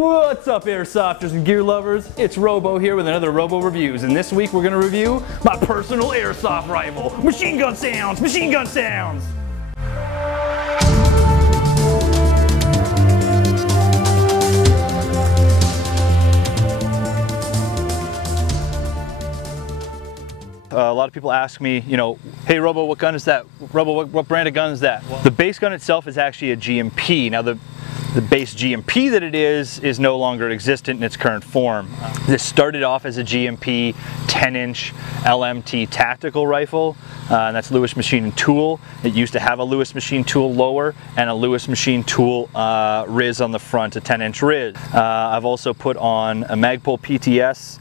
What's up, airsofters and gear lovers? It's Robo here with another Robo Reviews, and this week we're going to review my personal airsoft rifle, Machine Gun Sounds, Machine Gun Sounds! A lot of people ask me, you know, hey Robo, what gun is that? Robo, what brand of gun is that? Well, the base gun itself is actually a G&P. Now the base G&P that it is no longer existent in its current form. This started off as a G&P 10-inch LMT tactical rifle, and that's Lewis Machine Tool. It used to have a Lewis Machine Tool lower and a Lewis Machine Tool Riz on the front, a 10-inch Riz. I've also put on a Magpul PTS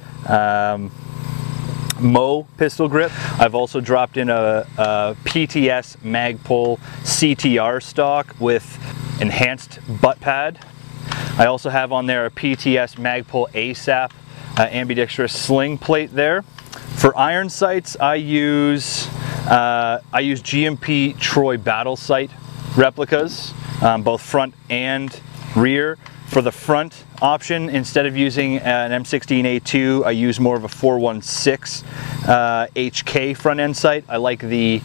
Mo pistol grip. I've also dropped in a PTS Magpul CTR stock with enhanced butt pad. I also have on there a PTS Magpul ASAP ambidextrous sling plate there. For iron sights, I use G&P Troy battle sight replicas, both front and rear. For the front option, instead of using an M16A2, I use more of a 416 HK front end sight. I like the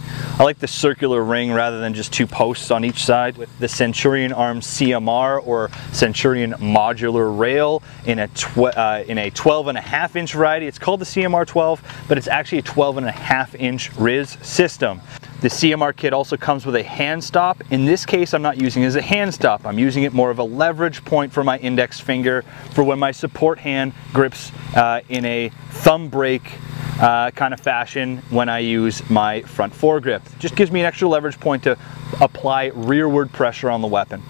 circular ring rather than just two posts on each side. With the Centurion Arms CMR or Centurion modular rail in a 12.5 inch variety. It's called the CMR 12, but it's actually a 12.5 inch Riz system. The CMR kit also comes with a hand stop. In this case, I'm not using it as a hand stop. I'm using it more of a leverage point for my index finger for when my support hand grips in a thumb brake kind of fashion when I use my front foregrip. Just gives me an extra leverage point to apply rearward pressure on the weapon.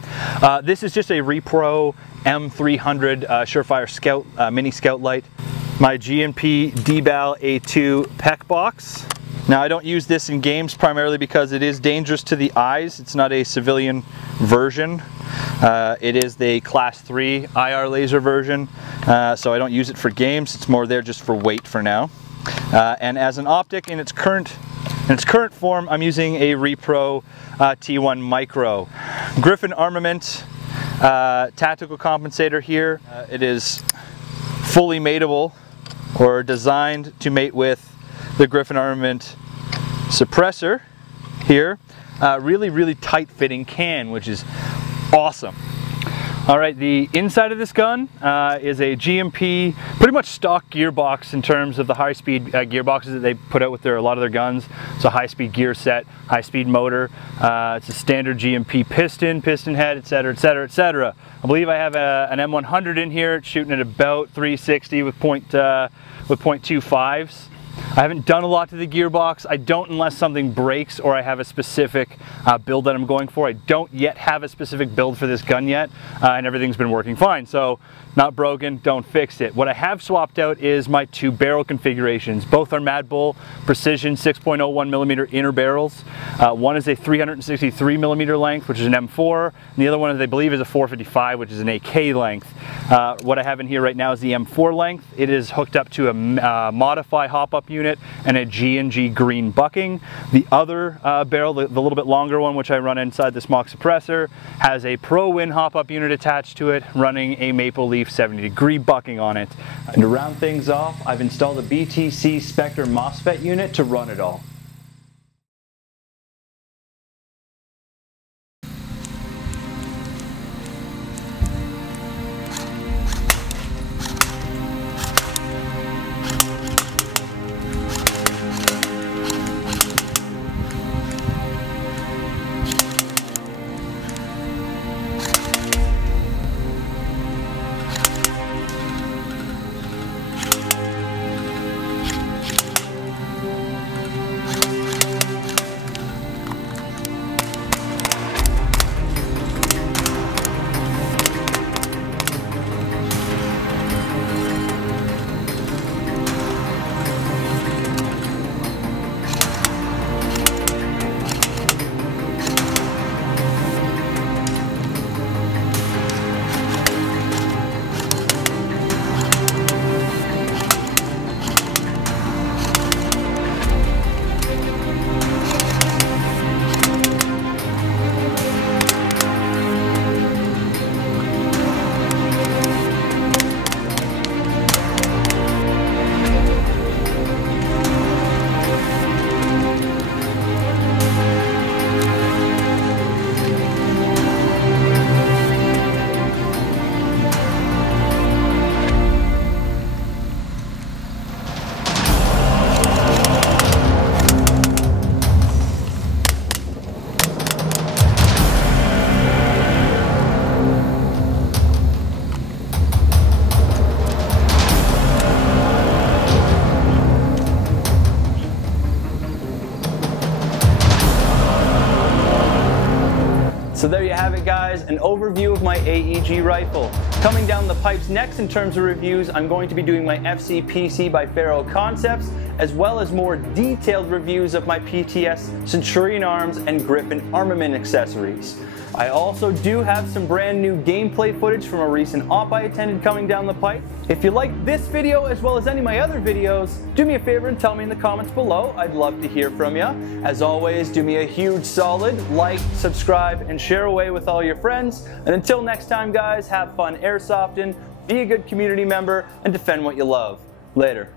This is just a Repro M300 Surefire Scout mini scout light. My G&P D-Bal A2 PEC box. Now I don't use this in games primarily because it is dangerous to the eyes. It's not a civilian version. It is the class 3 IR laser version, so I don't use it for games. It's more there just for weight for now. And as an optic in its current form, I'm using a Repro T1 Micro. Griffin Armament tactical compensator here. It is fully mateable or designed to mate with the Griffin Armament suppressor here. Really tight fitting can, which is awesome. All right, the inside of this gun is a G&P, pretty much stock gearbox in terms of the high-speed gearboxes that they put out with a lot of their guns. So high-speed gear set, high-speed motor. It's a standard G&P piston head, etc., etc., etc. I believe I have an M100 in here. It's shooting at about 360 with .25s. I haven't done a lot to the gearbox. I don't unless something breaks or I have a specific build that I'm going for. I don't yet have a specific build for this gun yet, and everything's been working fine. So not broken, don't fix it. What I have swapped out is my two barrel configurations. Both are Mad Bull Precision 6.01 millimeter inner barrels. One is a 363 millimeter length, which is an M4, and the other one, I believe, is a 455, which is an AK length. What I have in here right now is the M4 length. It is hooked up to a Modify hop-up unit and a G&G green bucking. The other barrel, the little bit longer one, which I run inside this mock suppressor, has a Pro Win hop-up unit attached to it, running a Maple Leaf 70-degree bucking on it. And to round things off, I've installed a BTC Spectre MOSFET unit to run it all. guys an overview of my AEG rifle. Coming down the pipes next in terms of reviews, I'm going to be doing my FCPC by Ferro Concepts, as well as more detailed reviews of my PTS Centurion Arms and Griffin Armament accessories. I also do have some brand new gameplay footage from a recent op I attended coming down the pipe. If you like this video as well as any of my other videos, do me a favor and tell me in the comments below. I'd love to hear from you. As always, do me a huge solid, like, subscribe, and share away with all your friends. And until next time guys, have fun airsofting, be a good community member, and defend what you love. Later.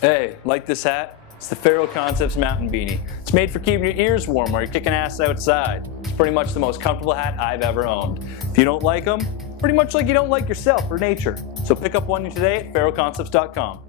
Hey, like this hat? It's the Ferro Concepts Mountain Beanie. It's made for keeping your ears warm while you're kicking ass outside. It's pretty much the most comfortable hat I've ever owned. If you don't like them, pretty much like you don't like yourself or nature. So pick up one today at ferroconcepts.com.